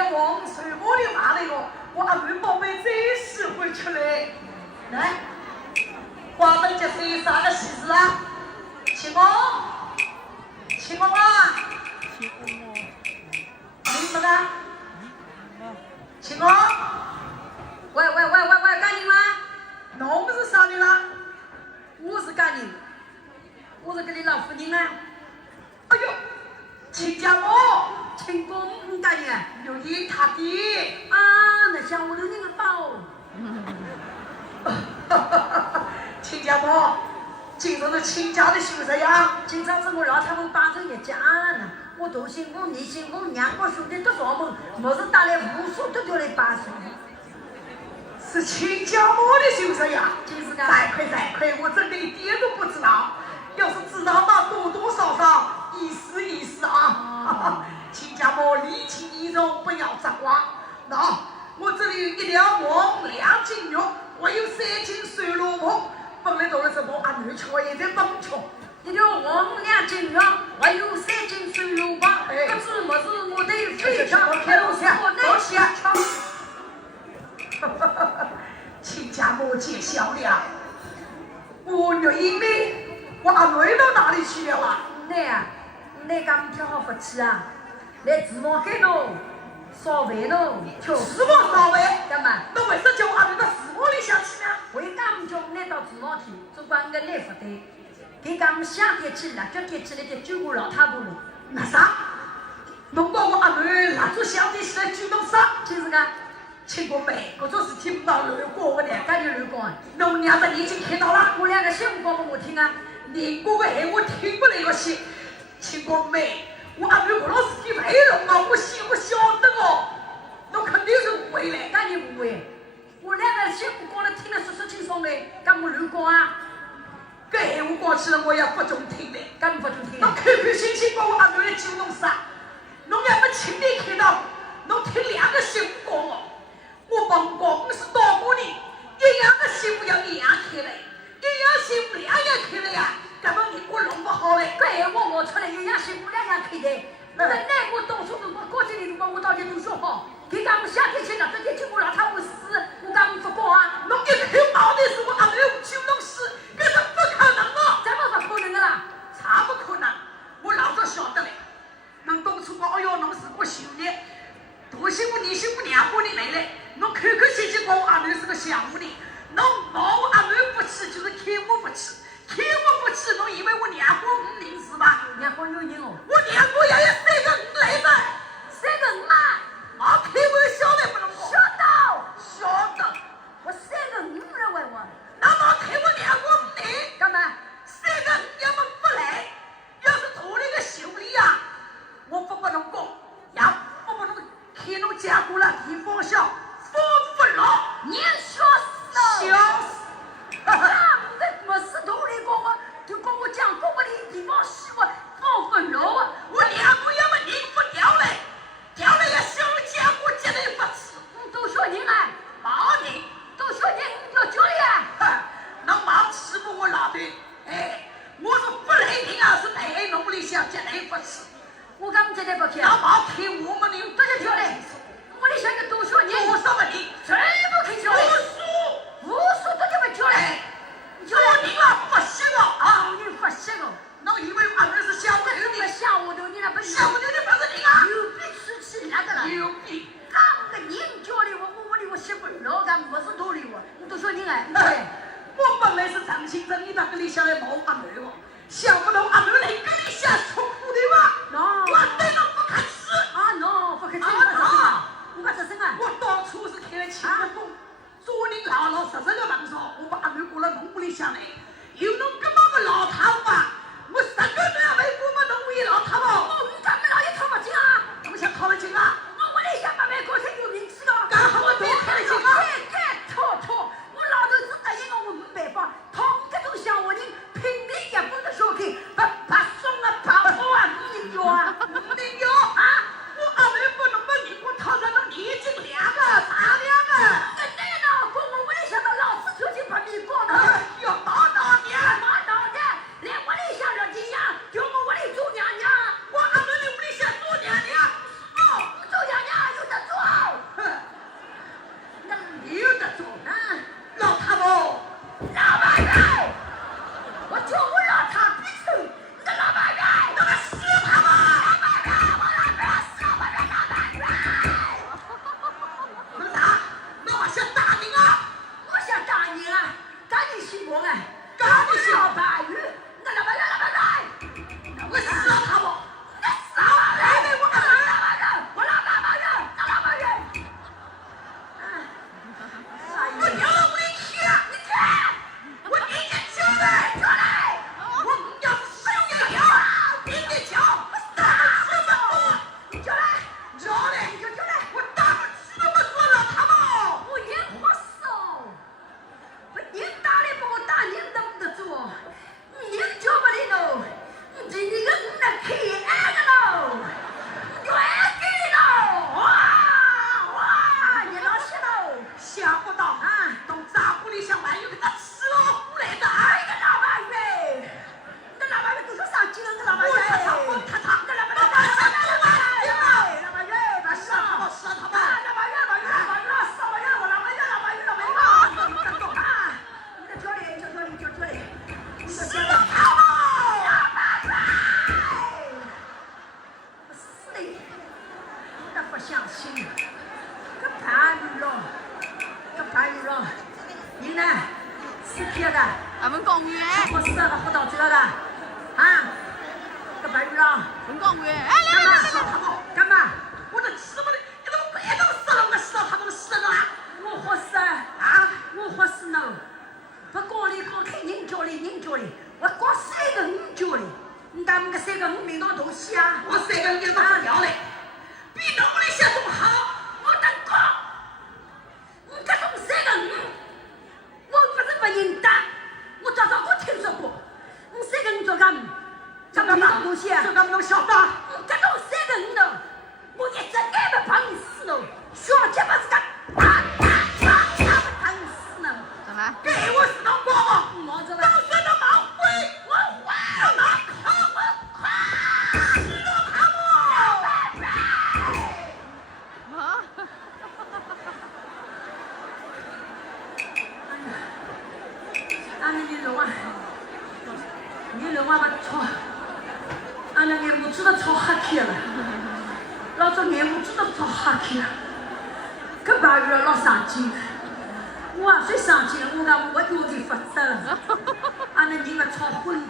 连王水我的话那个，我阿妹宝贝这时回去嘞。来，华灯这是啥个喜事啊？秦公，秦公啊！你们啊？秦公？喂，干你吗？侬是啥人啦？我是干人，我是跟你老夫人啊。哎呦，亲家母，亲公干人，有你他的啊，那像我的那个包。亲家母，今朝是亲家的休息呀。今朝是我让他们摆成一家呢，我大新公、二新公、两个兄弟都上门，我是带来无数都来摆水。是亲家母的休息呀。就是个。再亏，我真的一点都不知道。要是知道嘛，多多少少意思啊。亲家母礼轻义重，不要责怪。那我这里1两黄2斤肉，我有3斤水萝卜。本来都是什么阿女吃也在帮穷。1两黄2斤肉，我有3斤水萝卜。不知么是我的非常开路线，多谢。亲家母见笑了，我女妹，我阿妹到哪里去了啊？你刚挑好福气啊？来厨房间喽，烧饭喽，厨房烧饭？干嘛？侬为啥叫我阿妹到厨房里向去呢？为刚叫我到厨房去，主管个来不对，给刚们想点起辣椒点起来就救我老太婆了。那啥？侬把我阿妹蜡烛想点起来救侬啥？就是个。亲公妹，搿种事体不闹乱过的，干就乱讲啊！侬娘的已经看到了，我两个先讲给我听啊！你过个闲话听不来个些。亲公妹，我阿妹搿种事体没弄啊，我晓得哦。侬肯定是误会嘞，干你误会？我两个先讲了听了说清爽嘞，干我乱讲啊！搿闲话讲起来我也不中听嘞，干不中听？侬开心心把我阿妹来救侬啥？侬也没亲眼看到，侬听两个媳妇讲哦。我帮公是大过你，一样的媳妇要一样开来，一样媳妇2样开来呀，根本你我弄不好嘞。搿闲话我出来，一样媳妇2样开来，那奈我读书辰光高级的辰光，我到底读书好，给咱们夏天去哪这天去我让他们死，我讲不讲啊？侬一口毛的是我阿妹救侬死，搿是不可能哦！怎么不可能的啦？啥不可能？我老早晓得嘞。侬当初讲，哎哟，侬是个秀丽，大媳妇、二媳妇、2个人来嘞。侬开心心讲我阿妹是个小妇人，侬冒我阿妹不去，就是看我不起，看我不起，侬以为我2个5人是吧？2个有人哦，我2个也有3个5来着，3个5嘛，没开玩笑的不能讲。晓得，我3个5了喂我，那么开我2个5人，干嘛？3个5要么不来，要是大那个秀丽呀，我不侬讲，也不侬看侬家过了地方小。风不老，你笑死了！笑死！没事头来讲我，就跟我讲，跟我的地方西我风不老啊！我2个要么人不掉来，掉来个小家伙绝对不吃。都说人啊，毛人，都说人要叫你啊！侬忙欺负我老弟，我是不来人啊，是来农里向绝对不吃。我刚绝对不吃。那忙看我们人不是叫来。我的想个多少年，我什么人，全部去叫来，无数都这么叫来，叫人了不行了啊！你不行了，侬以为阿妹是吓唬头的？吓唬头，你那不吓唬头的不是人啊！有比出去那个了，有比。俺个人叫来我媳妇老干不是道理我，你多少人啊？我本来是真心真意的跟你想来冒阿妹哦，想不到阿妹来跟你下出苦的嘛！我对侬不客气啊！喏。我不相信，搿盘鱼咯，你呢？吃片的，俺们公园。我吃个喝到这个的，啊，搿盘鱼咯。文公园，哎干嘛？来，干嘛？我都吃不的，你怎么白都死了？我死了，他们死了啊！我活死啊！我活死呢！不过里光看人家里，我光3个5角里，你讲那个3个5名堂大戏啊！我3个5名堂了嘞，比侬里些都好，我能讲。你这种3个5，我不是不认得，我早早我听说过，你3个5做干么？这个大东西，这个侬晓得？这种3个5头，我一只眼不碰你死喽！双脚不是个，不碰你死呢！怎么？给我是侬光，毛着了，都是侬毛鬼，我还拿靠我快，你都看我！啊！俺们你弄啊，你弄啊把吵，俺那眼目子都吵黑去了，老早眼目子都吵黑去了，搿把鱼老上劲，我也算上劲了，我讲我有点发达了，俺那人个吵昏。